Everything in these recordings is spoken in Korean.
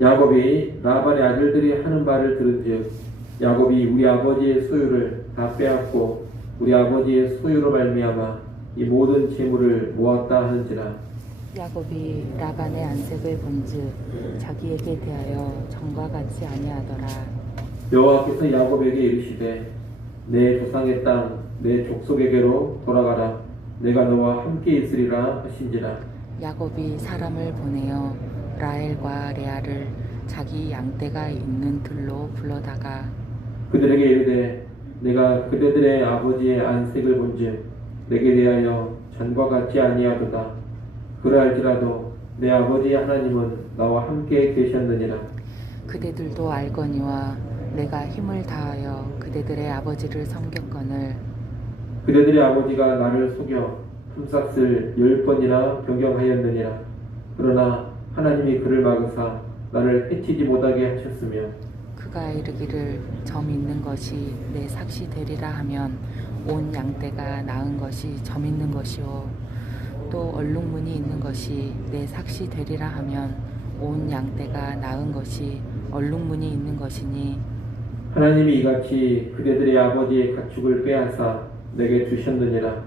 야곱이 라반의 아들들이 하는 말을 들은즉 야곱이 우리 아버지의 소유를 다 빼앗고 우리 아버지의 소유로 말미암아 이 모든 재물을 모았다 하는지라. 야곱이 라반의 안색을 본즉 자기에게 대하여 전과 같지 아니하더라. 여호와께서 야곱에게 이르시되 내 조상의 땅 내 족속에게로 돌아가라. 내가 너와 함께 있으리라 하신지라. 야곱이 사람을 보내어 라헬과 레아를 자기 양떼가 있는 들로 불러다가 그들에게 이르되 내가 그대들의 아버지의 안색을 본즉 내게 대하여 전과 같지 아니하도다. 그러할지라도 내 아버지 하나님은 나와 함께 계셨느니라. 그대들도 알거니와 내가 힘을 다하여 그대들의 아버지를 섬겼거늘 그대들의 아버지가 나를 속여 품삯을 10번이나 변경하였느니라. 그러나 하나님이 그를 막으사 나를 해치지 못하게 하셨으며 그가 이르기를 점 있는 것이 내 삭시 되리라 하면 온 양떼가 낳은 것이 점 있는 것이요 또 얼룩무늬 있는 것이 내 삭시 되리라 하면 온 양떼가 낳은 것이 얼룩무늬 있는 것이니 하나님이 이같이 그대들의 아버지의 가축을 빼앗아 내게 주셨느니라.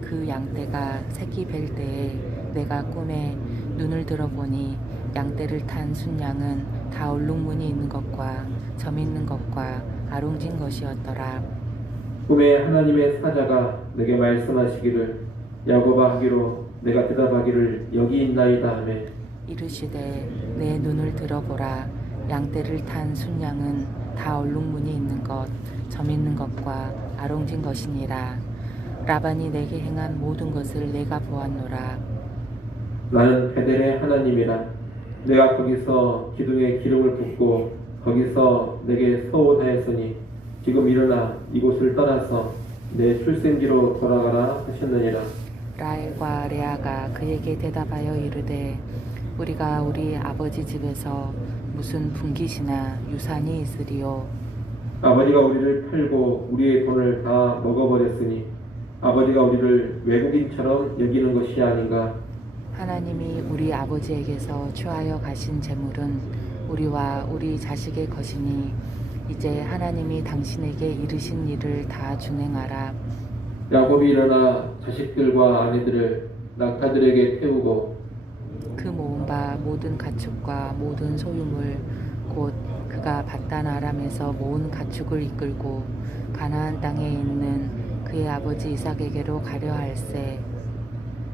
그 양떼가 새끼 뵐 때에 내가 꿈에 눈을 들어보니 양떼를 탄 순양은 다 얼룩무늬 있는 것과 점 있는 것과 아롱진 것이었더라. 꿈에 하나님의 사자가 내게 말씀하시기를 야곱아 하기로 내가 대답하기를 여기 있나이다 하며 이르시되 내 눈을 들어보라. 양떼를 탄 순양은 다 얼룩무늬 있는 것, 점 있는 것과 아롱진 것이니라. 라반이 내게 행한 모든 것을 내가 보았노라. 나는 베델의 하나님이라. 내가 거기서 기둥에 기름을 붓고 거기서 내게 서원하였으니 지금 일어나 이곳을 떠나서 내 출생지로 돌아가라 하셨느니라. 라헬과 레아가 그에게 대답하여 이르되 우리가 우리 아버지 집에서 무슨 분깃이나 유산이 있으리요. 아버지가 우리를 팔고 우리의 돈을 다 먹어버렸으니 아버지가 우리를 외국인처럼 여기는 것이 아닌가. 하나님이 우리 아버지에게서 취하여 가신 재물은 우리와 우리 자식의 것이니 이제 하나님이 당신에게 이르신 일을 다 준행하라. 야곱이 일어나 자식들과 아내들을 낙타들에게 태우고 그 모은 바 모든 가축과 모든 소유물 곧 그가 바단 아람에서 모은 가축을 이끌고 가나안 땅에 있는 그의 아버지 이삭에게로 가려 할세.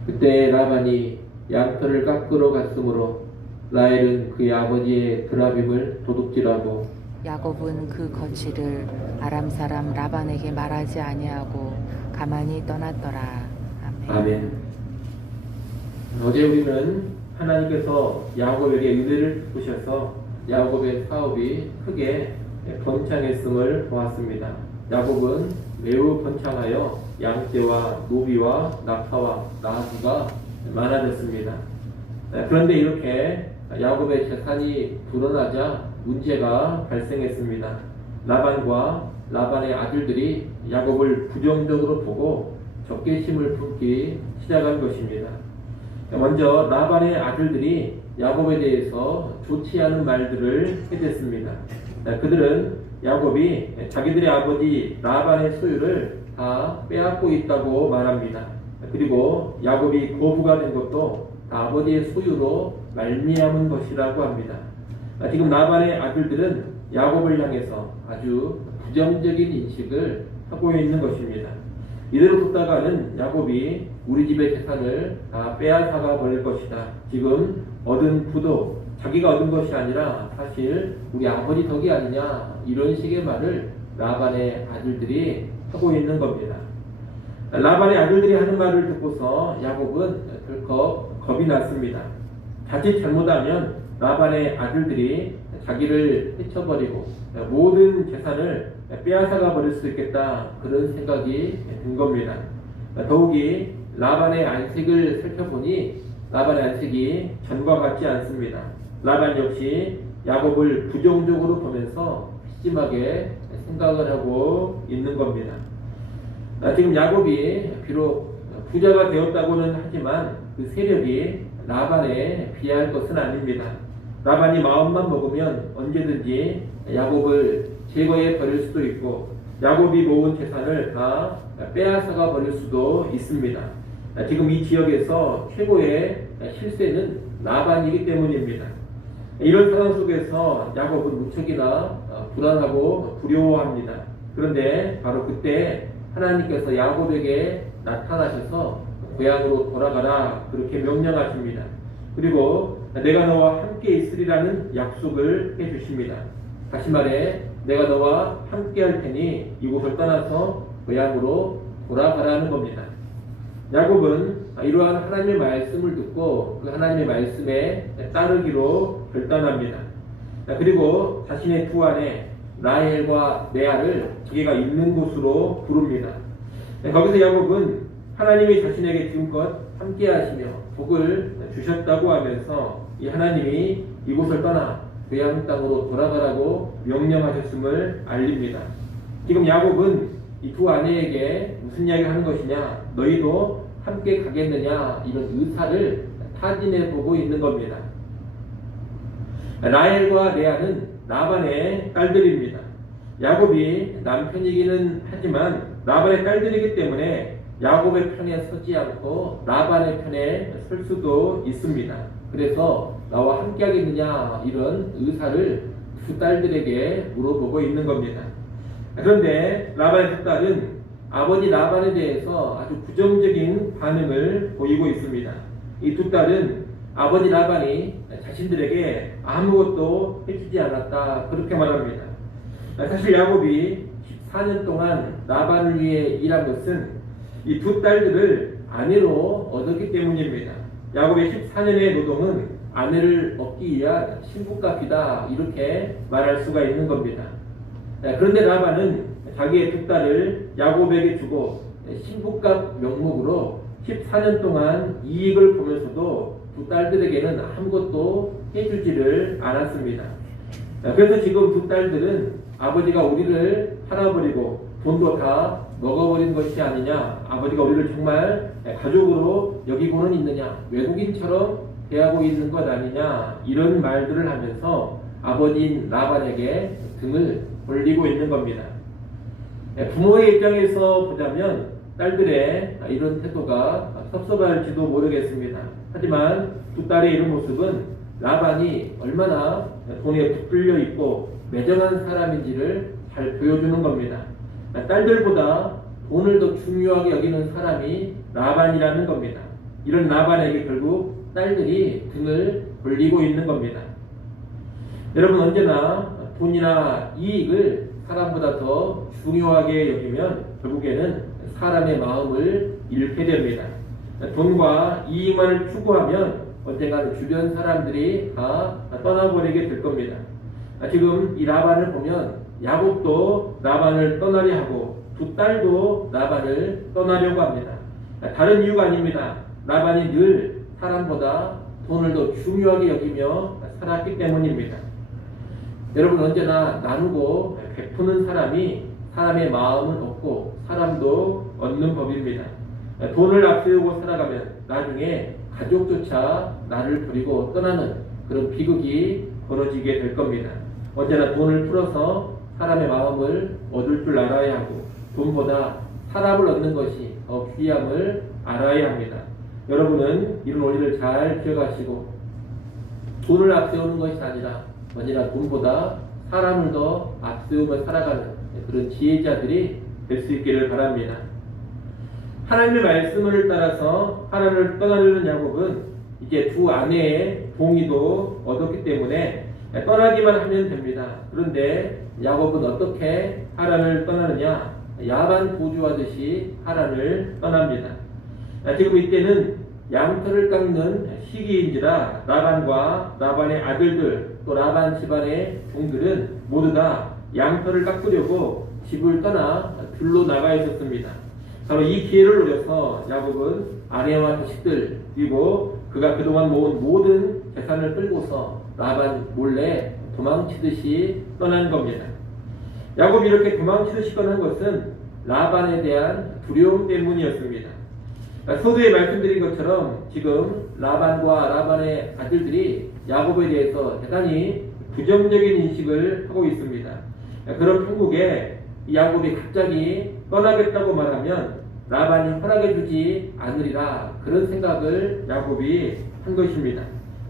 그때 라반이 양털을 깎으러 갔으므로 라헬은 그의 아버지의 드라빔을 도둑질하고 야곱은 그 거취를 아람 사람 라반에게 말하지 아니하고 가만히 떠났더라. 아멘. 아멘. 어제 우리는 하나님께서 야곱에게 은혜를 베푸셔서 야곱의 사업이 크게 번창했음을 보았습니다. 야곱은 매우 번창하여 양떼와 노비와 낙타와 나귀가 많아졌습니다. 그런데 이렇게 야곱의 재산이 불어나자 문제가 발생했습니다. 라반과 라반의 아들들이 야곱을 부정적으로 보고 적개심을 품기 시작한 것입니다. 먼저 라반의 아들들이 야곱에 대해서 좋지 않은 말들을 해댔습니다. 그들은 야곱이 자기들의 아버지 라반의 소유를 다 빼앗고 있다고 말합니다. 그리고 야곱이 거부가 된 것도 다 아버지의 소유로 말미암은 것이라고 합니다. 지금 라반의 아들들은 야곱을 향해서 아주 부정적인 인식을 하고 있는 것입니다. 이대로 뒀다가는 야곱이 우리 집의 재산을 다 빼앗아가 버릴 것이다. 지금 얻은 부도 자기가 얻은 것이 아니라 사실 우리 아버지 덕이 아니냐, 이런 식의 말을 라반의 아들들이 하고 있는 겁니다. 라반의 아들들이 하는 말을 듣고서 야곱은 덜컥 겁이 났습니다. 자칫 잘못하면 라반의 아들들이 자기를 해쳐버리고 모든 재산을 빼앗아가 버릴 수 있겠다, 그런 생각이 든 겁니다. 더욱이 라반의 안색을 살펴보니 라반의 안색이 전과 같지 않습니다. 라반 역시 야곱을 부정적으로 보면서 심하게 생각을 하고 있는 겁니다. 지금 야곱이 비록 부자가 되었다고는 하지만 그 세력이 라반에 비할 것은 아닙니다. 라반이 마음만 먹으면 언제든지 야곱을 제거해 버릴 수도 있고 야곱이 모은 재산을 다 빼앗아가 버릴 수도 있습니다. 지금 이 지역에서 최고의 실세는 라반이기 때문입니다. 이런 상황 속에서 야곱은 무척이나 불안하고 두려워합니다. 그런데 바로 그때 하나님께서 야곱에게 나타나셔서 고향으로 돌아가라 그렇게 명령하십니다. 그리고 내가 너와 함께 있으리라는 약속을 해주십니다. 다시 말해 내가 너와 함께 할 테니 이곳을 떠나서 고향으로 돌아가라는 겁니다. 야곱은 이러한 하나님의 말씀을 듣고 그 하나님의 말씀에 따르기로 결단합니다. 그리고 자신의 두 아내 라헬과 레아를 자기가 있는 곳으로 부릅니다. 거기서 야곱은 하나님이 자신에게 지금껏 함께 하시며 복을 주셨다고 하면서 이 하나님이 이곳을 떠나 고향 땅으로 돌아가라고 명령하셨음을 알립니다. 지금 야곱은 이 두 아내에게 무슨 이야기를 하는 것이냐, 너희도 함께 가겠느냐, 이런 의사를 타진해 보고 있는 겁니다. 라헬과 레아는 라반의 딸들입니다. 야곱이 남편이기는 하지만 라반의 딸들이기 때문에 야곱의 편에 서지 않고 라반의 편에 설 수도 있습니다. 그래서 나와 함께 하겠느냐, 이런 의사를 두 딸들에게 물어보고 있는 겁니다. 그런데 라반의 두 딸은 아버지 라반에 대해서 아주 부정적인 반응을 보이고 있습니다. 이 두 딸은 아버지 라반이 자신들에게 아무것도 해주지 않았다 그렇게 말합니다. 사실 야곱이 14년 동안 라반을 위해 일한 것은 이 두 딸들을 아내로 얻었기 때문입니다. 야곱의 14년의 노동은 아내를 얻기 위한 신부값이다 이렇게 말할 수가 있는 겁니다. 그런데 라반은 자기의 두 딸을 야곱에게 주고 신부값 명목으로 14년 동안 이익을 보면서도 두 딸들에게는 아무것도 해주지를 않았습니다. 그래서 지금 두 딸들은 아버지가 우리를 팔아버리고 돈도 다 먹어버린 것이 아니냐, 아버지가 우리를 정말 가족으로 여기고는 있느냐, 외국인처럼 대하고 있는 것 아니냐, 이런 말들을 하면서 아버지인 라반에게 등을 돌리고 있는 겁니다. 부모의 입장에서 보자면 딸들의 이런 태도가 섭섭할지도 모르겠습니다. 하지만 두 딸의 이런 모습은 라반이 얼마나 돈에 붙들려 있고 매정한 사람인지를 잘 보여주는 겁니다. 딸들보다 돈을 더 중요하게 여기는 사람이 라반이라는 겁니다. 이런 라반에게 결국 딸들이 등을 돌리고 있는 겁니다. 여러분, 언제나 돈이나 이익을 사람보다 더 중요하게 여기면 결국에는 사람의 마음을 잃게 됩니다. 돈과 이익만을 추구하면 언젠가는 주변 사람들이 다 떠나버리게 될 겁니다. 지금 이 라반을 보면 야곱도 라반을 떠나려 하고 두 딸도 라반을 떠나려고 합니다. 다른 이유가 아닙니다. 라반이 늘 사람보다 돈을 더 중요하게 여기며 살았기 때문입니다. 여러분, 언제나 나누고 베푸는 사람이 사람의 마음을 얻고 사람도 얻는 법입니다. 돈을 앞세우고 살아가면 나중에 가족조차 나를 버리고 떠나는 그런 비극이 벌어지게 될 겁니다. 언제나 돈을 풀어서 사람의 마음을 얻을 줄 알아야 하고 돈보다 사람을 얻는 것이 더 귀함을 알아야 합니다. 여러분은 이런 원리를 잘 기억하시고 돈을 앞세우는 것이 아니라 언제나 돈보다 사람을 더 앞세우며 살아가는 그런 지혜자들이 될 수 있기를 바랍니다. 하나님의 말씀을 따라서 하나님을 떠나려는 야곱은 이제 두 아내의 동의도 얻었기 때문에 떠나기만 하면 됩니다. 그런데 야곱은 어떻게 하란을 떠나느냐? 야반 도주하듯이 하란을 떠납니다. 지금 이때는 양털을 깎는 시기인지라 라반과 라반의 아들들 또 라반 집안의 종들은 모두 다 양털을 깎으려고 집을 떠나 들로 나가 있었습니다. 바로 이 기회를 노려서 야곱은 아내와 자식들 그리고 그가 그동안 모은 모든 재산을 끌고서 라반 몰래 도망치듯이 떠난 겁니다. 야곱이 이렇게 도망치듯이 떠난 것은 라반에 대한 두려움 때문이었습니다. 서두에 말씀드린 것처럼 지금 라반과 라반의 아들들이 야곱에 대해서 대단히 부정적인 인식을 하고 있습니다. 그런 판국에 야곱이 갑자기 떠나겠다고 말하면 라반이 허락해주지 않으리라, 그런 생각을 야곱이 한 것입니다.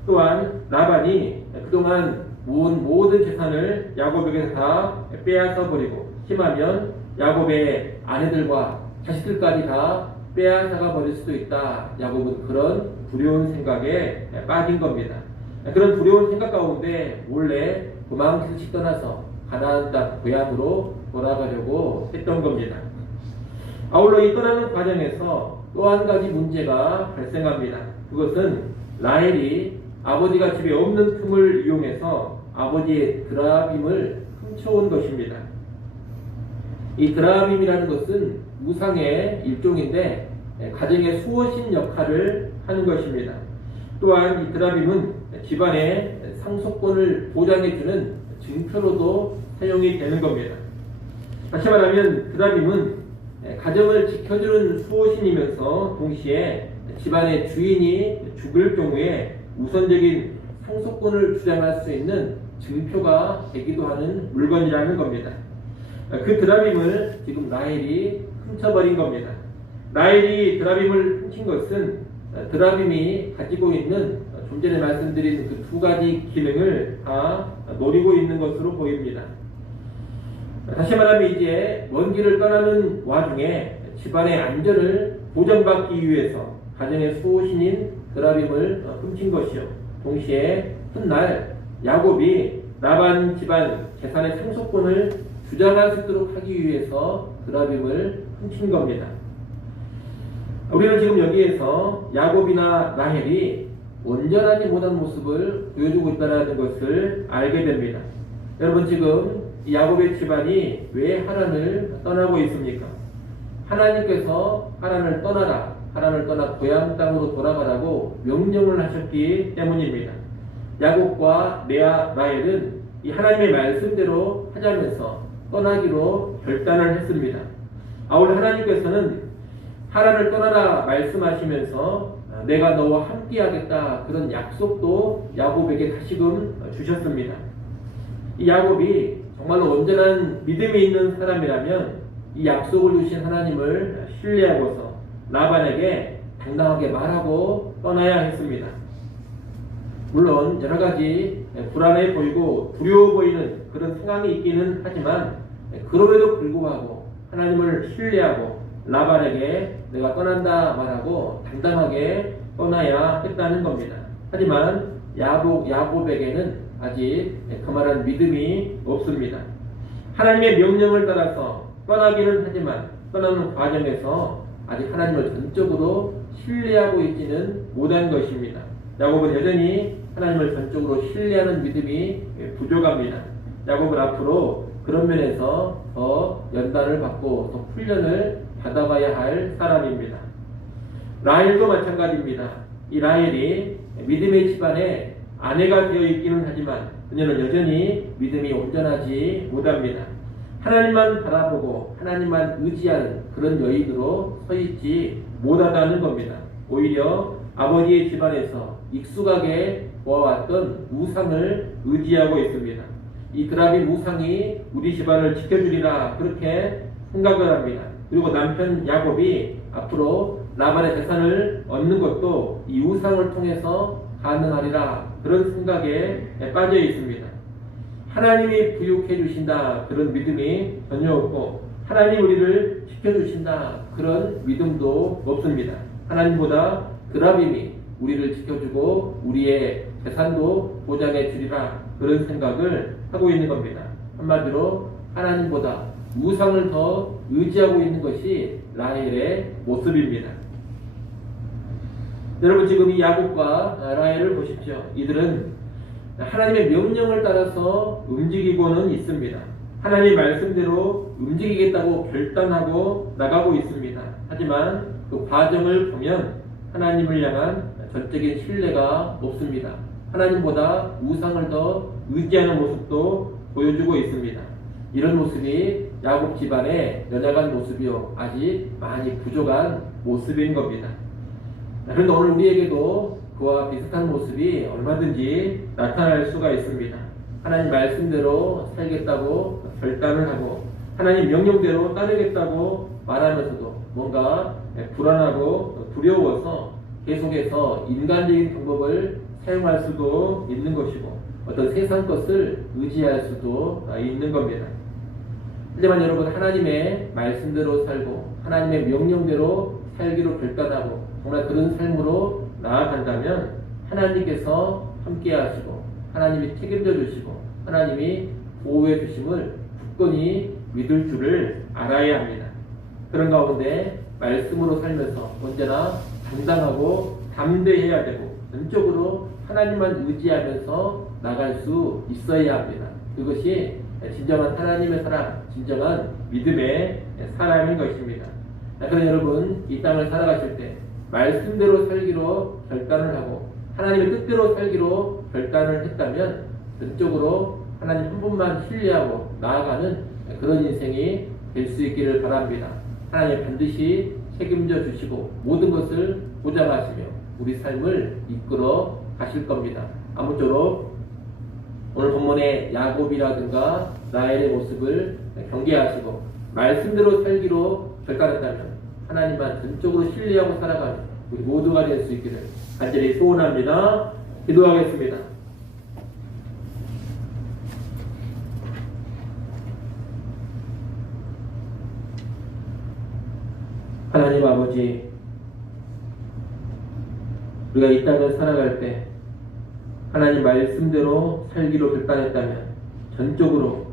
또한 라반이 그동안 모은 모든 재산을 야곱에게 다 빼앗아 버리고 심하면 야곱의 아내들과 자식들까지 다 빼앗아가 버릴 수도 있다. 야곱은 그런 두려운 생각에 빠진 겁니다. 그런 두려운 생각 가운데 몰래 도망치듯이 떠나서 가나안 땅 고향으로 돌아가려고 했던 겁니다. 아울러 이 떠나는 과정에서 또 한 가지 문제가 발생합니다. 그것은 라헬이 아버지가 집에 없는 틈을 이용해서 아버지의 드라빔을 훔쳐온 것입니다. 이 드라빔이라는 것은 우상의 일종인데 가정의 수호신 역할을 하는 것입니다. 또한 이 드라빔은 집안의 상속권을 보장해주는 증표로도 사용이 되는 겁니다. 다시 말하면 드라빔은 가정을 지켜주는 수호신이면서 동시에 집안의 주인이 죽을 경우에 우선적인 상속권을 주장할 수 있는 증표가 되기도 하는 물건이라는 겁니다. 그 드라빔을 지금 라헬이 훔쳐버린 겁니다. 라헬이 드라빔을 훔친 것은 드라빔이 가지고 있는 좀 전에 말씀드린 그 두 가지 기능을 다 노리고 있는 것으로 보입니다. 다시 말하면 이제 먼 길을 떠나는 와중에 집안의 안전을 보장받기 위해서 가정의 수호신인 드라빔을 훔친 것이요, 동시에 훗날 야곱이 라반 집안 재산의 상속권을 주장할 수 있도록 하기 위해서 드라빔을 훔친 겁니다. 우리는 지금 여기에서 야곱이나 라헬이 온전하지 못한 모습을 보여주고 있다는 것을 알게 됩니다. 여러분, 지금 이 야곱의 집안이 왜 하란을 떠나고 있습니까? 하나님께서 하란을 떠나라, 하란을 떠나 고향 땅으로 돌아가라고 명령을 하셨기 때문입니다. 야곱과 레아, 라헬은 이 하나님의 말씀대로 하자면서 떠나기로 결단을 했습니다. 아울러 하나님께서는 하란을 떠나라 말씀하시면서 내가 너와 함께하겠다, 그런 약속도 야곱에게 다시금 주셨습니다. 이 야곱이 정말로 온전한 믿음이 있는 사람이라면 이 약속을 주신 하나님을 신뢰하고서 라반에게 당당하게 말하고 떠나야 했습니다. 물론 여러 가지 불안해 보이고 두려워 보이는 그런 상황이 있기는 하지만 그럼에도 불구하고 하나님을 신뢰하고 라반에게 내가 떠난다 말하고 당당하게 떠나야 했다는 겁니다. 하지만 야곱에게는 아직 그만한 믿음이 없습니다. 하나님의 명령을 따라서 떠나기는 하지만 떠나는 과정에서 아직 하나님을 전적으로 신뢰하고 있지는 못한 것입니다. 야곱은 여전히 하나님을 전적으로 신뢰하는 믿음이 부족합니다. 야곱은 앞으로 그런 면에서 더 연단을 받고 더 훈련을 받아봐야 할 사람입니다. 라헬도 마찬가지입니다. 이 라헬이 믿음의 집안에 아내가 되어 있기는 하지만 그녀는 여전히 믿음이 온전하지 못합니다. 하나님만 바라보고 하나님만 의지하는 그런 여인으로 서 있지 못하다는 겁니다. 오히려 아버지의 집안에서 익숙하게 보아왔던 우상을 의지하고 있습니다. 이 드라빔 우상이 우리 집안을 지켜주리라, 그렇게 생각을 합니다. 그리고 남편 야곱이 앞으로 라반의 재산을 얻는 것도 이 우상을 통해서 가능하리라, 그런 생각에 빠져 있습니다. 하나님이 부육해 주신다, 그런 믿음이 전혀 없고 하나님 우리를 지켜주신다, 그런 믿음도 없습니다. 하나님보다 드라빔이 우리를 지켜주고 우리의 재산도 보장해 주리라, 그런 생각을 하고 있는 겁니다. 한마디로 하나님보다 우상을 더 의지하고 있는 것이 라헬의 모습입니다. 여러분, 지금 이 야곱과 라헬을 보십시오. 이들은 하나님의 명령을 따라서 움직이고는 있습니다. 하나님의 말씀대로 움직이겠다고 결단하고 나가고 있습니다. 하지만 그 과정을 보면 하나님을 향한 전적인 신뢰가 없습니다. 하나님보다 우상을 더 의지하는 모습도 보여주고 있습니다. 이런 모습이 야곱 집안의 연약한 모습이요, 아직 많이 부족한 모습인 겁니다. 그런데 오늘 우리에게도 그와 비슷한 모습이 얼마든지 나타날 수가 있습니다. 하나님 말씀대로 살겠다고 결단을 하고 하나님 명령대로 따르겠다고 말하면서도 뭔가 불안하고 두려워서 계속해서 인간적인 방법을 사용할 수도 있는 것이고 어떤 세상 것을 의지할 수도 있는 겁니다. 하지만 여러분, 하나님의 말씀대로 살고 하나님의 명령대로 살기로 결단하고 정말 그런 삶으로 나아간다면 하나님께서 함께 하시고 하나님이 책임져 주시고 하나님이 보호해 주심을 굳건히 믿을 줄을 알아야 합니다. 그런 가운데 말씀으로 살면서 언제나 당당하고 담대해야 되고 전적으로 하나님만 의지하면서 나갈 수 있어야 합니다. 그것이 진정한 하나님의 사람, 진정한 믿음의 사람인 것입니다. 그러나 여러분, 이 땅을 살아가실 때 말씀대로 살기로 결단을 하고 하나님의 뜻대로 살기로 결단을 했다면 전적으로 하나님 한 분만 신뢰하고 나아가는 그런 인생이 될 수 있기를 바랍니다. 하나님 반드시 책임져 주시고 모든 것을 보장하시며 우리 삶을 이끌어 가실 겁니다. 아무쪼록 오늘 본문의 야곱이라든가 라헬의 모습을 경계하시고 말씀대로 살기로 결단했다면 하나님만 전적으로 신뢰하고 살아가는 우리 모두가 될 수 있기를 간절히 소원합니다. 기도하겠습니다. 하나님 아버지, 우리가 이 땅을 살아갈 때 하나님 말씀대로 살기로 결단했다면 전적으로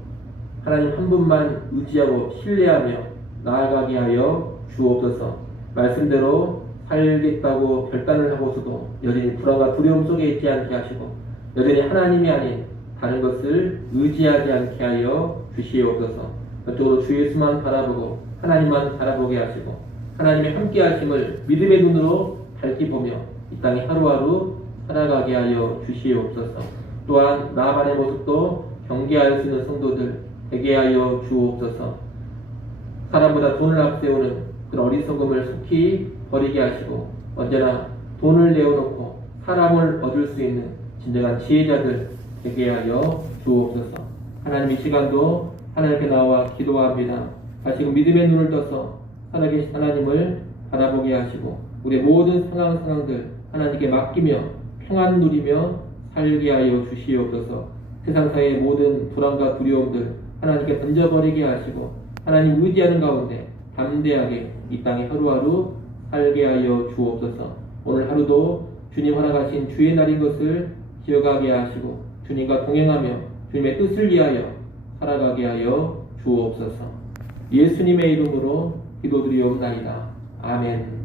하나님 한 분만 의지하고 신뢰하며 나아가게 하여 주옵소서. 말씀대로 살겠다고 결단을 하고서도 여전히 불안과 두려움 속에 있지 않게 하시고 여전히 하나님이 아닌 다른 것을 의지하지 않게 하여 주시옵소서. 그쪽으로 주 예수만 바라보고 하나님만 바라보게 하시고 하나님의 함께 하심을 믿음의 눈으로 밝히 보며 이 땅에 하루하루 살아가게 하여 주시옵소서. 또한 나만의 모습도 경계할 수 있는 성도들 되게 하여 주옵소서. 사람보다 돈을 앞세우는 그런 어리석음을 속히 버리게 하시고 언제나 돈을 내어놓고 사람을 얻을 수 있는 진정한 지혜자들 되게 하여 주옵소서. 하나님, 이 시간도 하나님께 나와 기도합니다. 다시금 믿음의 눈을 떠서 살아계신 하나님을 바라보게 하시고 우리의 모든 상황들 하나님께 맡기며 평안 누리며 살게 하여 주시옵소서. 세상사의 모든 불안과 두려움들 하나님께 던져버리게 하시고 하나님 의지하는 가운데 담대하게 이 땅에 하루하루 살게 하여 주옵소서. 오늘 하루도 주님 허락하신 주의 날인 것을 기억하게 하시고 주님과 동행하며 주님의 뜻을 위하여 살아가게 하여 주옵소서. 예수님의 이름으로 기도드리옵나이다. 아멘.